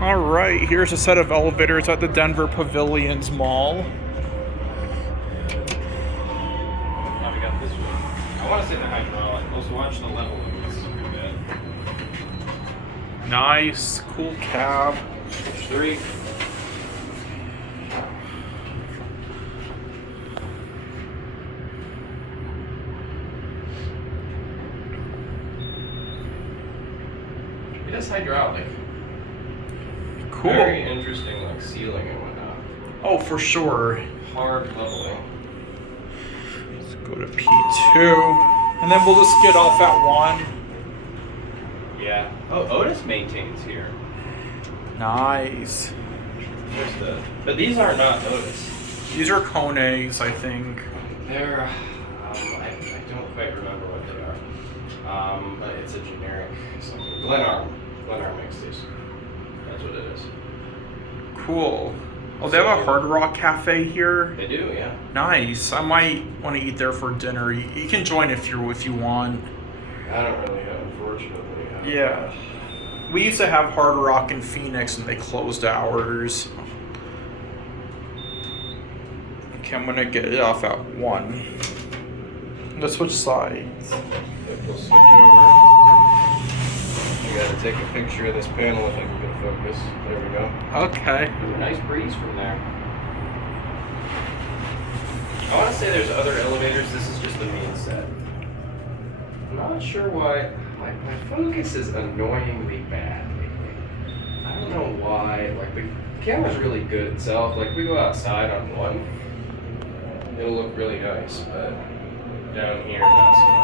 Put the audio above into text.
Alright, here's a set of elevators at the Denver Pavilions Mall. Oh, we got this one. I want to say the hydraulic. Let's watch the level limits a bit. Nice, cool cab. Stage 3. It is hydraulic. Cool. Very interesting, like ceiling and whatnot. Oh, for sure. Hard leveling. Let's go to P2. And then we'll just get off at 1. Yeah. Oh, Otis maintains here. Nice. But these are not Otis. These are Kones, I think. They're, I don't quite remember what they are. But it's a generic something. Glenarm. Glenarm makes these. That's what it is. Cool. Oh, they have a Hard Rock Cafe here. They do, yeah. Nice. I might want to eat there for dinner. You can join if you want. I don't really have, unfortunately. Yeah. We used to have Hard Rock in Phoenix and they closed ours. Okay, I'm gonna get it off at 1. Let's switch sides. We'll switch over. I gotta take a picture of this panel if I can get a focus. There we go. Okay. Ooh, nice breeze from there. I want to say there's other elevators. This is just the main set. I'm not sure why my focus is annoyingly bad lately. I don't know why. Like the camera's really good itself. Like we go outside on one, it'll look really nice, but down here not so much.